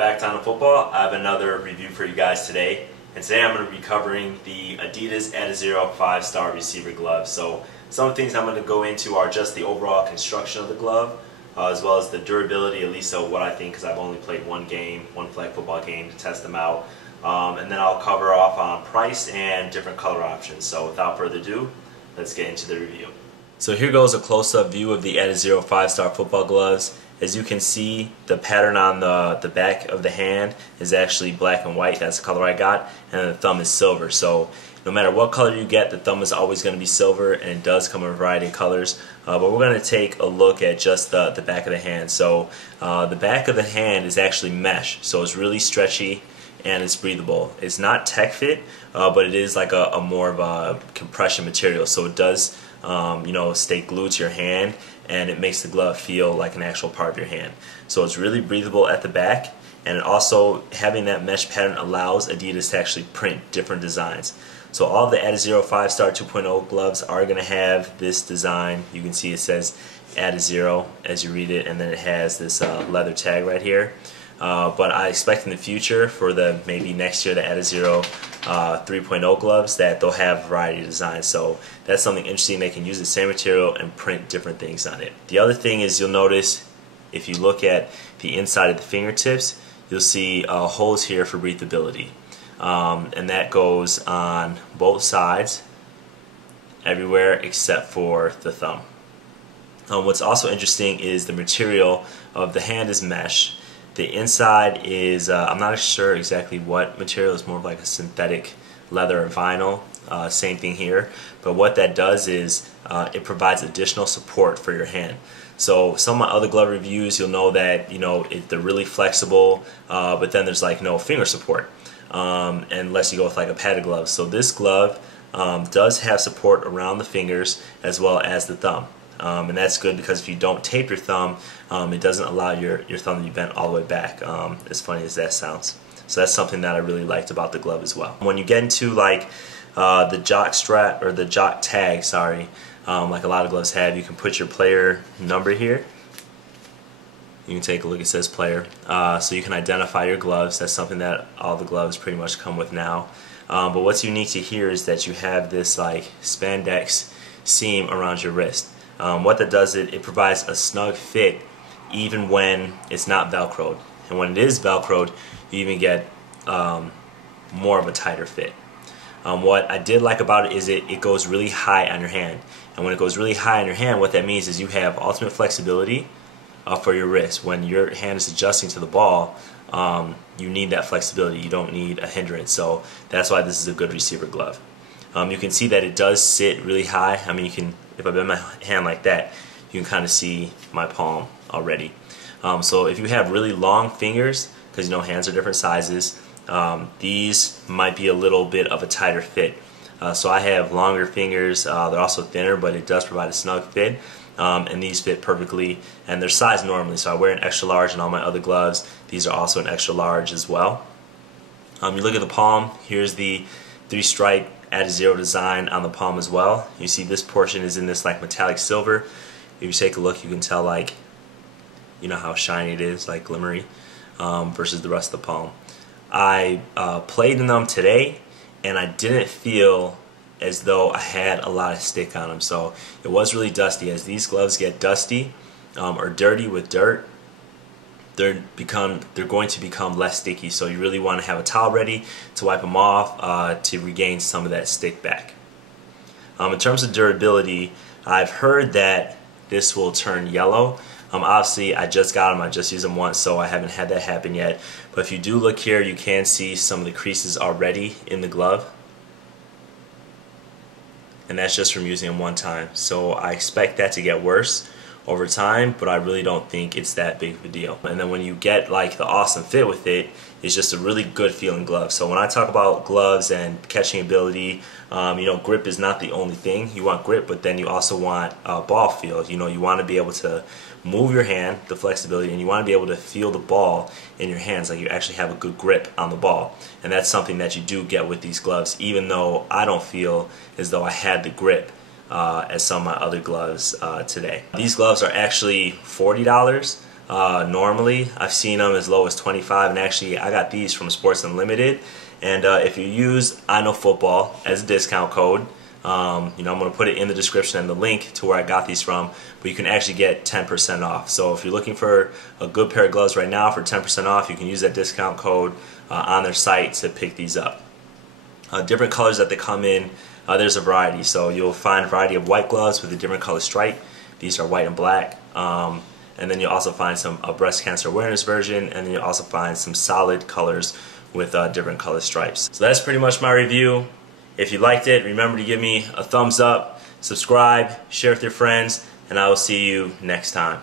back to On Football. I have another review for you guys today. And today I'm going to be covering the Adidas Adizero 5-star receiver glove. So some of the things I'm going to go into are just the overall construction of the glove, as well as the durability, at least of what I think, because I've only played one flag football game to test them out. And then I'll cover off on price and different color options. So without further ado, let's get into the review. So here goes a close-up view of the Adizero 5-star football gloves. As you can see, the pattern on the back of the hand is actually black and white. That's the color I got. And the thumb is silver. So no matter what color you get, the thumb is always going to be silver, and it does come in a variety of colors. But we're going to take a look at just the back of the hand. So the back of the hand is actually mesh. So it's really stretchy and it's breathable. It's not tech fit, but it is like a more of a compression material. So it does stay glued to your hand, and it makes the glove feel like an actual part of your hand. So it's really breathable at the back, and it also, having that mesh pattern allows Adidas to actually print different designs. So all the Adizero 5-star 2.0 gloves are going to have this design. You can see it says Adizero as you read it, and then it has this leather tag right here. But I expect in the future, for maybe next year, the Adizero 3.0 gloves, that they'll have a variety of designs. So that's something interesting. They can use the same material and print different things on it. The other thing is, you'll notice if you look at the inside of the fingertips, you'll see holes here for breathability. And that goes on both sides, everywhere except for the thumb. What's also interesting is the material of the hand is mesh. The inside is, I'm not sure exactly what material. It's more of like a synthetic leather or vinyl. Same thing here. But what that does is it provides additional support for your hand. So some of my other glove reviews, you'll know that they're really flexible, but then there's like no finger support, unless you go with like a padded glove. So this glove does have support around the fingers as well as the thumb. And that's good, because if you don't tape your thumb, it doesn't allow your thumb to be bent all the way back, as funny as that sounds. So that's something that I really liked about the glove as well. When you get into like the jock strap, or the jock tag, sorry, like a lot of gloves have, you can put your player number here. You can take a look, it says player. So you can identify your gloves. That's something that all the gloves pretty much come with now. But what's unique to here is that you have this like spandex seam around your wrist. What that does, it provides a snug fit even when it's not Velcroed. And when it is Velcroed, you even get more of a tighter fit. What I did like about it is it goes really high on your hand. And when it goes really high on your hand, what that means is you have ultimate flexibility for your wrist. When your hand is adjusting to the ball, you need that flexibility. You don't need a hindrance. So that's why this is a good receiver glove. You can see that it does sit really high. I mean, if I bend my hand like that, you can kind of see my palm already. So if you have really long fingers, because hands are different sizes, these might be a little bit of a tighter fit. So I have longer fingers. They're also thinner, but it does provide a snug fit. And these fit perfectly, and they're sized normally. So I wear an extra large in all my other gloves. These are also an extra large as well. You look at the palm. Here's the 3-stripe Adizero design on the palm as well. You see this portion is in this like metallic silver. If you take a look, you can tell, like, how shiny it is, like glimmery, versus the rest of the palm. I played in them today, and I didn't feel as though I had a lot of stick on them. So it was really dusty. As these gloves get dusty or dirty with dirt, they're going to become less sticky. So you really want to have a towel ready to wipe them off to regain some of that stick back. In terms of durability, I've heard that this will turn yellow. Obviously, I just got them. I just used them once, so I haven't had that happen yet. But if you do look here, you can see some of the creases already in the glove. And that's just from using them one time. So I expect that to get worse over time, but I really don't think it's that big of a deal. And then when you get like the awesome fit with it, it's just a really good feeling glove. So when I talk about gloves and catching ability, grip is not the only thing. You want grip, but then you also want ball feel. You want to be able to move your hand, the flexibility, and you want to be able to feel the ball in your hands, like you actually have a good grip on the ball. And that's something that you do get with these gloves, even though I don't feel as though I had the grip as some of my other gloves today. These gloves are actually $40. normally. I've seen them as low as 25, and actually I got these from Sports Unlimited. And if you use I Know Football as a discount code, I'm going to put it in the description and the link to where I got these from, but you can actually get 10% off. So if you're looking for a good pair of gloves right now for 10% off, you can use that discount code on their site to pick these up. Different colors that they come in, there's a variety. So you'll find a variety of white gloves with a different color stripe. These are white and black. And then you'll also find a breast cancer awareness version, and then you'll also find some solid colors with different color stripes. So that's pretty much my review. If you liked it, remember to give me a thumbs up, subscribe, share with your friends, and I will see you next time.